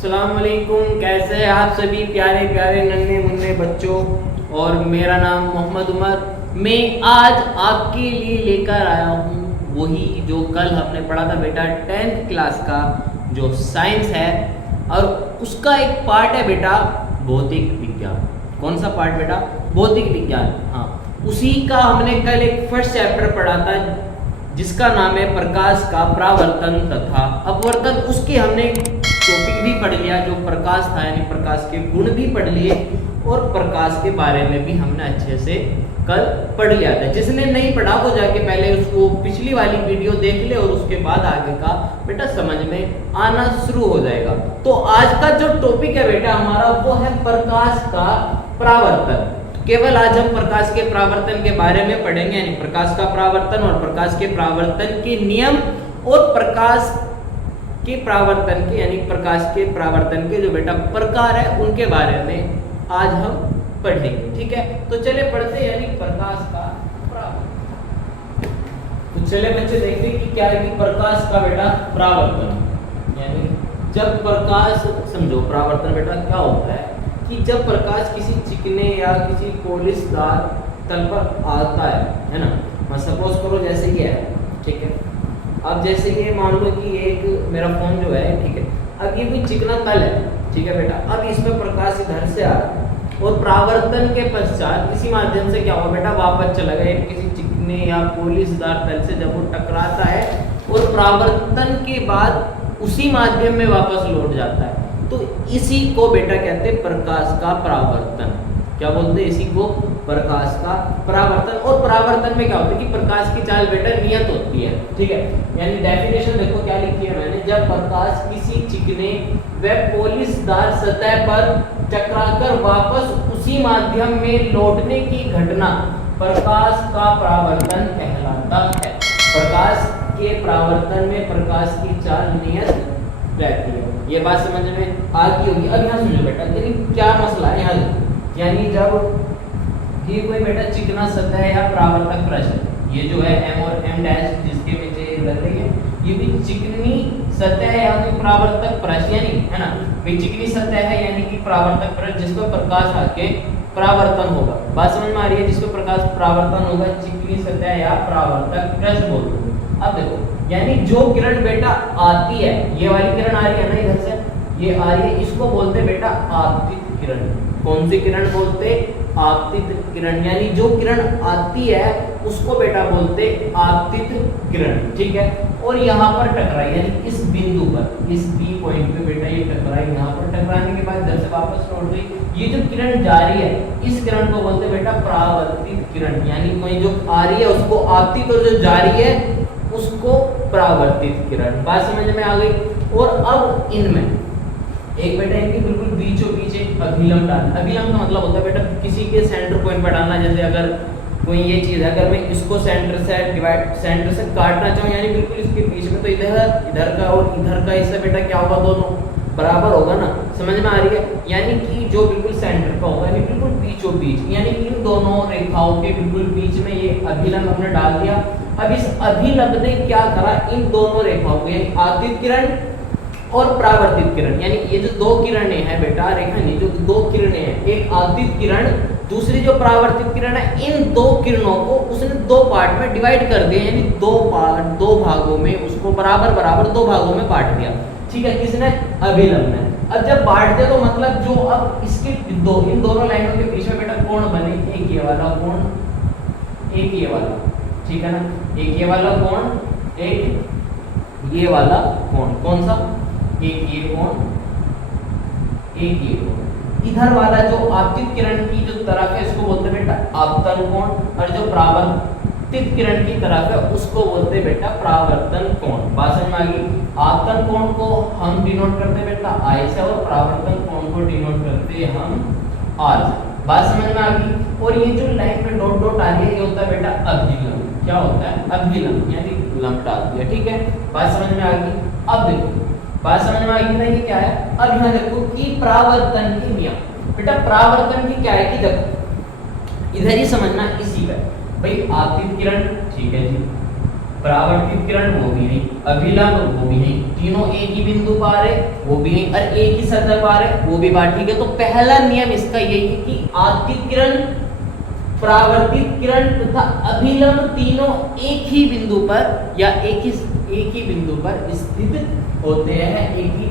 अस्सलाम वालेकुम। कैसे हैं आप सभी प्यारे प्यारे नन्हे मुन्ने बच्चों। और मेरा नाम मोहम्मद उमर। मैं आज आपके लिए लेकर आया हूँ वही जो कल हमने पढ़ा था बेटा 10th क्लास का जो साइंस है, और उसका एक पार्ट है बेटा भौतिक विज्ञान। कौन सा पार्ट बेटा? भौतिक विज्ञान। हाँ, उसी का हमने कल एक फर्स्ट चैप्टर पढ़ा था जिसका नाम है प्रकाश का परावर्तन तथा अपवर्तन। उसके हमने टॉपिक भी पढ़ लिया जो प्रकाश था, यानी प्रकाश के गुण भी पढ़ लिए, और प्रकाश के बारे में भी हमने अच्छे से कल पढ़ लिया था। जिसने नहीं पढ़ा वो जाके पहले उसको पिछली वाली वीडियो देख ले, और उसके बाद आगे का बेटा समझ में आना शुरू हो जाएगा। तो आज का जो टॉपिक है बेटा हमारा वो है प्रकाश का परावर्तन। केवल आज हम प्रकाश के परावर्तन के बारे में पढ़ेंगे, यानी प्रकाश का परावर्तन और प्रकाश के परावर्तन के नियम, और प्रकाश के परावर्तन के यानी प्रकाश के परावर्तन के जो बेटा प्रकार है उनके बारे में आज हम पढ़ेंगे। ठीक है, तो चले पढ़ते हैं यानी प्रकाश का परावर्तन। तो चले बच्चे देखते हैं कि क्या है कि प्रकाश का बेटा परावर्तन, यानी जब प्रकाश, समझो परावर्तन बेटा क्या होता है कि जब प्रकाश किसी चिकने या किसी पॉलिशदार तल पर आता है ना। मैं सपोज करो जैसे ये है, ठीक है। अब जैसे ये मान लो कि एक मेरा फोन जो है, ठीक है, अब ये कोई चिकना तल है, ठीक है बेटा। अब इसमें प्रकाश इधर से आ रहा है और परावर्तन के पश्चात इसी माध्यम से क्या हुआ बेटा वापस चला गया किसी चिकने या पॉलिशदार तल से। जब वो टकराता है और परावर्तन के बाद उसी माध्यम में वापस लौट जाता है, तो इसी को बेटा कहते हैं प्रकाश का परावर्तन। क्या बोलते हैं? इसी को प्रकाश का परावर्तन। और परावर्तन में क्या होता है कि प्रकाश की चाल बेटा नियत होती है, ठीक है। यानी डेफिनेशन देखो क्या लिखी है मैंने, जब प्रकाश किसी चिकने व पॉलिशदार सतह पर टकराकर वापस उसी माध्यम में लौटने की घटना प्रकाश का परावर्तन कहलाता है। प्रकाश के परावर्तन में प्रकाश की चाल नियत रहती है। ये बात समझ में आ गई होगी। अब यहाँ सुनो बेटा, यानी क्या मसला है यहाँ, यानी जब ये कोई बेटा चिकना सतह या परावर्तक प्रश्न, ये जो है m और m डैश जिसके नीचे लग रही है, ये भी चिकनी सतह है या कोई परावर्तक प्रश्न, यानी है ना भाई चिकनी सतह है यानी कि परावर्तक प्रश्न जिस पर प्रकाश आके परावर्तन होगा। बात समझ में आ रही है? जिस पर प्रकाश परावर्तन होगा चिकनी सतह या परावर्तक प्रश्न बोलते हैं। अब देखो, यानी जो किरण बेटा आती है, ये वाली किरण आ रही है ना इधर से, ये आ रही है, इसको बोलते बेटा आपतित किरण। कौन सी किरण बोलते? आपतित किरण। यानी जो किरण आती है उसको बेटा बोलते आपतित किरण, ठीक है। और यहाँ पर टकराई, यानी इस बिंदु पर, इस बी पॉइंट पे बेटा ये टकराई, यहाँ पर टकराने के बाद इधर से वापस लौट गई। ये जो किरण जा रही है इस किरण को बोलते बेटा परावर्तित किरण। यानी कोई जो आ रही है उसको आपतित, और जो जा रही है उसको परावर्तित किरण। बात समझ में आ गई। और अब इनमें एक बेटा इनके बिल्कुल बीचों बीच एक अभिलंब डालना। अभिलंब का मतलब होता है बेटा किसी के सेंटर पॉइंट पर डालना। जैसे अगर कोई ये चीज है, अगर मैं इसको सेंटर से काटना चाहूँ, यानी बिल्कुल इसके बीच में, तो इधर का और इधर का हिस्सा बेटा क्या होगा, दोनों बराबर होगा ना। समझ में आ रही है? यानी कि जो बिल्कुल सेंटर का होगा, यानी बिल्कुल बीचों बीच, यानी इन दोनों रेखाओं के बिल्कुल बीच में ये अभिलंब हमने डाल दिया। अब इस अभिलंब ने क्या करा, इन दोनों रेखाओं को, यानी आपतित किरण और परावर्तित किरण, यानी ये जो दो किरणें हैं बेटा रेखा नहीं, जो दो किरणें हैं, एक आपतित किरण दूसरी जो परावर्तित किरण है, इन दो किरणों को उसने दो पार्ट में डिवाइड कर दिया, यानी दो भागों में उसको बराबर बराबर दो भागों में बांट दिया, ठीक है। किसने? अभिलंब ने। अब जब बांट दे तो मतलब जो अब इसके इन दोनों लाइनों के बीच में बेटा कोण बने, एक ये वाला कोण, एक ये वाला, ठीक है ना। एक ये वाला कोण, एक ये वाला कोण। कौन सा? एक ये कोण, एक ये कोण। इधर वाला जो आपतित किरण की जो तरफ है इसको बोलते बेटा आपतन कोण, और जो परावर्तित किरण की तरफ है उसको बोलते बेटा परावर्तन कोण। बात समझ में आ गई? आपतन कोण को हम डिनोट करते बेटा I से, और परावर्तन कोण को डिनोट करते हम R से। बात समझ में आ गई। और ये जो लाइन में डॉट डॉट आ रही है ये होता है बेटा अभिलंब। क्या होता है? अभिलंब, यानी लंब डाल दिया, ठीक है। बात समझ में आ गई। अब देखो बात समझ में आ गई ना, ये क्या है। अब यहाँ देखो कि परावर्तन के नियम बेटा, परावर्तन की क्या है कि देखो इधर ही समझना, इसी पे भाई आपतित किरण, ठीक है जी, परावर्तित किरण वो भी नहीं, अभिलंब वो भी नहीं, तीनों एक ही बिंदु पर आ रहे वो भी नहीं, और एक ही सतह पर आ रहे वो भी बात ठीक है। तो पहला नियम इसका यही है कि आपतित किरण, परावर्तित किरण तथा अभिलंब तीनों एक ही बिंदु पर या एक ही बिंदु पर स्थित होते हैं। एक ही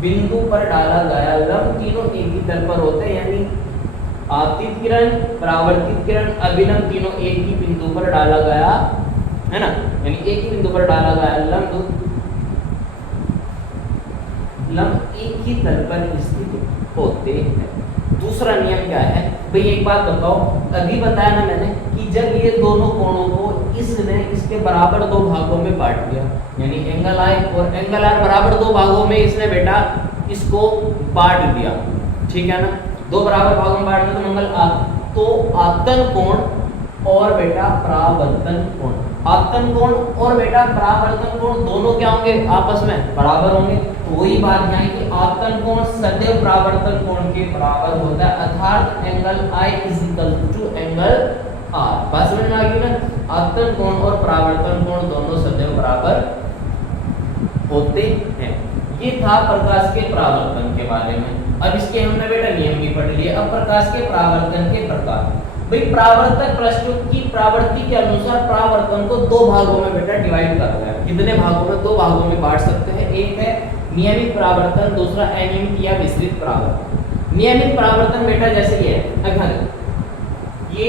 बिंदु पर डाला गया लंब तीनों एक ही तल पर होते हैं, यानी आपतित किरण, परावर्तित किरण, अभिलंब तीनों एक ही बिंदु पर डाला गया है ना, यानी एक ही बिंदु पर डाला गया लंब एक ही तल पर स्थित होते हैं। दूसरा नियम क्या है भाई, एक बात बताओ, अभी बताया ना मैंने कि जब ये दोनों कोणों को इसने इसके बराबर दो भागों में बांट दिया, यानी एंगल आई और एंगल आर बराबर दो भागों में इसने बेटा इसको बांट दिया, ठीक है ना, दो बराबर भागों में बांट दिया तो मंगल तो आतन कोण और बेटा परावर्तन कोण, आतन कोण और बेटा परावर्तन कोण दोनों क्या होंगे, आपस में बराबर होंगे। तो वही बात यहाँ कि आतन कोण सदैव परावर्तन कोण के बराबर होता है, अर्थात एंगल I = एंगल R। बात समझ में आ गई ना, आतन कोण और परावर्तन कोण दोनों सदैव बराबर होते हैं। ये था प्रकाश के परावर्तन के बारे में। अब इसके हमने बेटा नियम भी पढ़ लिए। अब प्रकाश के परावर्तन के प्रकार। भाई परावर्तक पृष्ठ की प्रवृत्ति के अनुसार परावर्तन को दो भागों में बेटा डिवाइड कर रहा है। कितने भागों में? दो भागों में बांट सकते हैं। एक है नियमित परावर्तन, दूसरा अनियमित या विस्तृत परावर्तन। नियमित परावर्तन बेटा जैसे ये है, अगर ये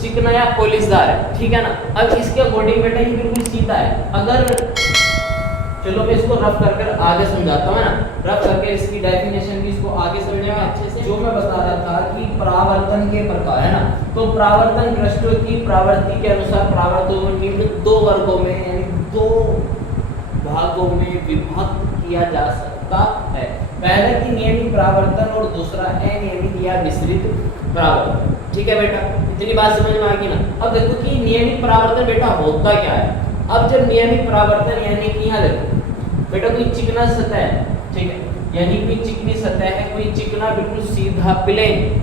चिकना या पॉलिशदार है, ठीक है ना, अब इसके अकॉर्डिंग बेटा ये बिल्कुल सीधा है। अगर चलो मैं इसको रफ कर आगे समझाता हूँ ना, रफ करके इसकी डेफिनेशन भी इसको आगे समझेगा अच्छे से। जो मैं बता रहा था कि परावर्तन के प्रकार है ना, तो परावर्तन पृष्ठों की प्रवृत्ति के अनुसार परावर्तन को निम्न दो वर्गों में यानी दो भागों में विभक्त किया जा सकता है। पहला कि नियमित परावर्तन और दूसरा अनियमित या विस्तृत परावर्तन। ठीक है बेटा, इतनी बात समझ में आ गई ना। अब देखो कि नियमित परावर्तन बेटा होता क्या है। अब जब नियमित परावर्तन यानी कि यहाँ देखो बेटा कोई चिकना सतह है, ठीक है, यानी कोई चिकनी सतह है, कोई चिकना बिल्कुल सीधा प्लेन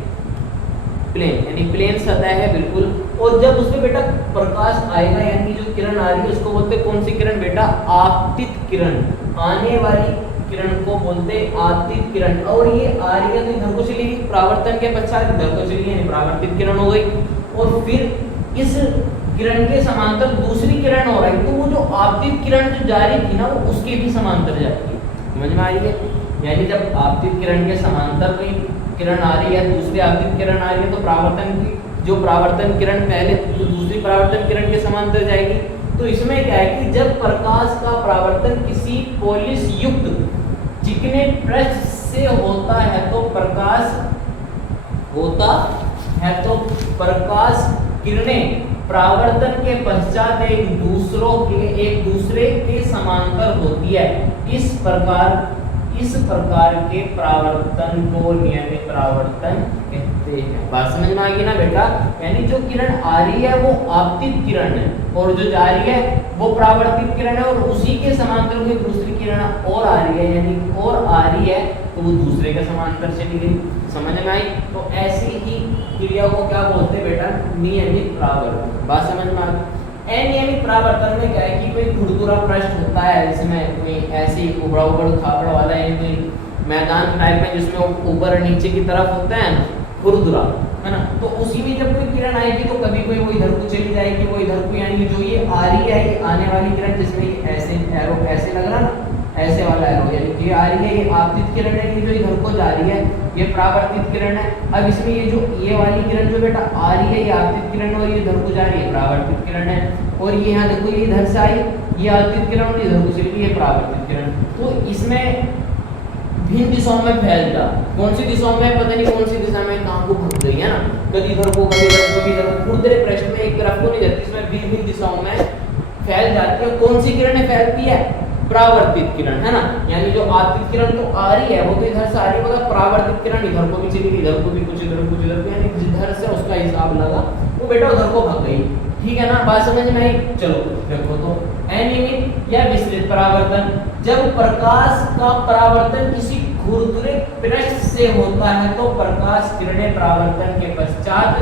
यानी प्लेन सतह है बिल्कुल, और जब उसमें बेटा प्रकाश आएगा यानी जो किरण आ रही है उसको बोलते हैं कौन सी किरण बेटा? आपतित किरण। आने वाली किरण को बोलते हैं आपतित किरण। और ये आ रही है तो इधर को चली गई, परावर्तन के पश्चात इधर को चली गई, परावर्तित किरण हो गई। और फिर इस किरण के समांतर दूसरी किरण हो रही, तो वो जो आपतित किरण जो जा रही थी ना वो उसके भी समांतर जाती है। समझ में आ रही है? यानी जब आपतित किरण के समांतर कोई किरण आ रही है, दूसरी आपतित किरण आ रही है, तो परावर्तन की जो परावर्तन किरण पहले तो दूसरी परावर्तन किरण के समांतर जाएगी। तो इसमें क्या है कि जब प्रकाश का परावर्तन किसी पॉलिश युक्त चिकने पृष्ठ से होता है तो प्रकाश किरणें परावर्तन के पश्चात एक दूसरे के समांतर होती है। इस प्रकार के परावर्तन को नियमित परावर्तन कहते हैं। बात समझ में आ गई ना बेटा? यानी जो किरण आ रही है वो आपतित किरण है और जो जा रही है वो परावर्तित किरण है, और उसी के समांतर कोई दूसरी किरण और आ रही है, यानी और आ रही है तो वो दूसरे के समांतर चली गई। समझ में आई? तो ऐसी ही क्रिया को क्या बोलते हैं बेटा? नियमित परावर्तन। बात समझ में आ गई? अनियमित परावर्तन में क्या है कि कोई खुरदुरा पृष्ठ होता है, जिसमें कोई ऐसी उबड़ खाबड़ वाला कोई मैदान टाइप में जिसमें ऊपर नीचे की तरफ होता है ना, खुरदुरा, है ना, तो उसी में जब कोई किरण आएगी तो कभी कोई वो इधर को चली जाएगी, वो इधर को, यानी जो ये आ रही है, ये आने वाली किरण जिसमें ये ऐसे एरो ऐसे लग रहा ना, ऐसे वाला एरो, यानी ये आ रही है ये आपतित किरण है, ये जो इधर को जा रही है ये परावर्तित किरण है। अब इसमें ये वाली किरण जो बेटा आ रही है ये आपतित किरण, और ये इधर को जा रही है परावर्तित किरण है। और ये यहाँ देखो ये इधर से आई, ये आपतित किरण, और इधर को चली गई ये परावर्तित किरण। तो इसमें भिन्न दिशाओं में फैल जा, कौन सी दिशाओं में पता नहीं कौन सी दिशा में कहाँ को भाग गई है ना, कभी इधर को कभी इधर को, कभी इधर को, खुरदरे पृष्ठ में एक तरफ को नहीं जाती, इसमें भिन्न दिशाओं में फैल जाती है। कौन सी किरणें फैलती है? परावर्तित किरण, है ना, यानी जो आपतित किरण तो आ रही है वो तो इधर से आ रही है, मगर परावर्तित किरण इधर को भी चली गई, इधर को भी कुछ इधर कुछ इधर को, यानी जिधर से उसका हिसाब लगा वो बेटा उधर को भाग गई। ठीक है ना? बात समझ में आई? चलो देखो तो अनियमित या विस्तृत परावर्तन, जब प्रकाश का परावर्तन किसी खुरदुरे पृष्ठ से होता है तो प्रकाश किरणें परावर्तन के पश्चात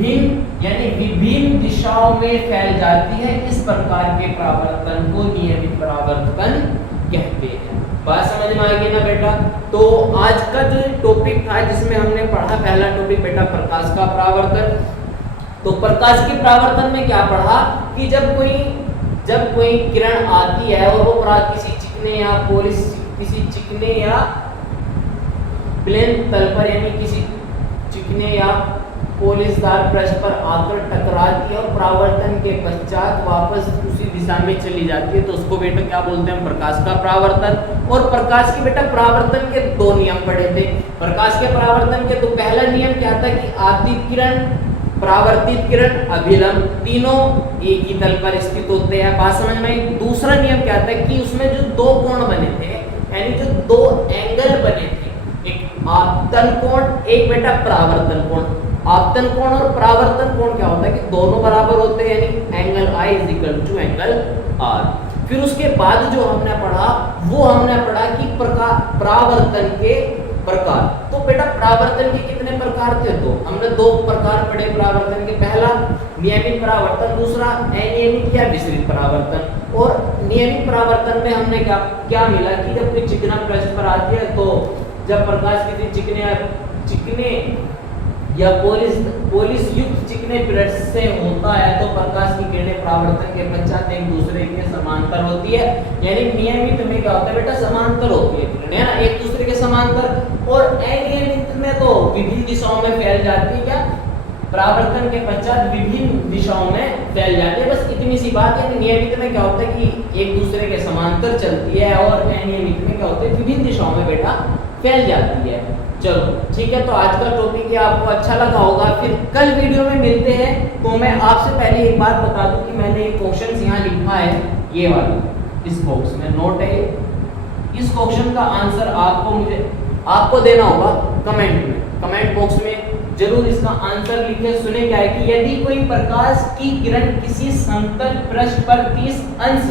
भिन्न यानी विभिन्न दिशाओं में फैल जाती है, इस प्रकार के परावर्तन को नियमित परावर्तन कहते हैं। बात समझ में आ गई ना बेटा? तो आज का जो टॉपिक था जिसमें हमने पढ़ा, पहला टॉपिक बेटा प्रकाश का परावर्तन। तो प्रकाश के परावर्तन में क्या पढ़ा कि जब कोई किरण आती है और वो किसी चिकने या किसी चिकने या प्लेन तल पर यानी किसी चिकने या पोलिसदार पृष्ठ पर आकर टकराती है और परावर्तन के पश्चात वापस उसी दिशा में चली जाती है, तो उसको बेटा क्या बोलते हैं? प्रकाश का परावर्तन। और प्रकाश की बेटा परावर्तन के दो नियम पढ़े थे। प्रकाश के परावर्तन के तो पहला नियम क्या था कि आपतित किरण, परावर्तित किरण, अभिलंब तीनों एक ही तल पर स्थित होते हैं। बात समझ में? दूसरा नियम क्या था कि उसमें जो दो कोण बने थे यानी जो दो एंगल बने थे, एक आपतन कोण, एक बेटा परावर्तन कोण। आपतन कोण और परावर्तन कोण क्या होता है कि दोनों बराबर होते हैं यानी angle I is equal to angle R। फिर उसके बाद जो हमने पढ़ा वो हमने पढ़ा कि परावर्तन के प्रकार। तो बेटा परावर्तन के कितने प्रकार थे? दो। हमने दो प्रकार पढ़े परावर्तन के, पहला नियमित परावर्तन, दूसरा अनियमित या विसरित परावर्तन। और नियमित परावर्तन में हमने क्या मिला कि जब कोई चिकना पृष्ठ पर आती है तो जब प्रकाश किसी चिकने या पोलिस युक्त चिकने पृष्ठ से होता है तो प्रकाश की किरणें परावर्तन के पश्चात एक दूसरे के समांतर होती है। यानी नियमित में क्या होता है बेटा? समांतर होती है किरणें, है ना, एक दूसरे के समांतर। और अनियमित में तो विभिन्न दिशाओं में फैल जाती है। क्या? परावर्तन के पश्चात विभिन्न दिशाओं में फैल जाती है। बस इतनी सी बात है। नियमित में क्या होता है कि एक दूसरे के समांतर चलती है और अनियमित में क्या होता है? विभिन्न दिशाओं में बेटा फैल जाती है। चलो ठीक है, तो आज का टॉपिक ये आपको अच्छा लगा होगा। फिर कल वीडियो में मिलते हैं। तो मैं आपसे पहले एक बात बता दूं कि मैंने एक क्वेश्चन यहाँ लिखा है, ये वाला, इस बॉक्स में नोट है। इस क्वेश्चन का आंसर आपको देना होगा कमेंट में, कमेंट बॉक्स में जरूर इसका आंसर लिखे। सुने क्या है कि यदि कोई प्रकाश की किरण किसी समतल पृष्ठ पर 30 अंश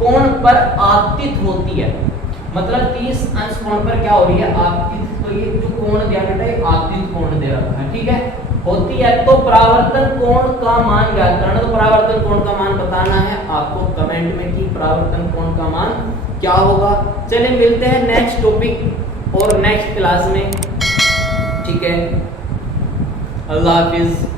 कोण पर आपतित होती है, मतलब 30 अंश कोण पर क्या हो रही है? आपतित। तो ये जो कोण दिया बेटा ये आपतित कोण दे रखा है, ठीक है, होती है। तो परावर्तन कोण का मान ज्ञात करना। तो परावर्तन कोण का मान बताना है आपको कमेंट में कि परावर्तन कोण का मान क्या होगा। चलिए मिलते हैं नेक्स्ट टॉपिक और नेक्स्ट क्लास में, ठीक है। अल्लाह हाफिज।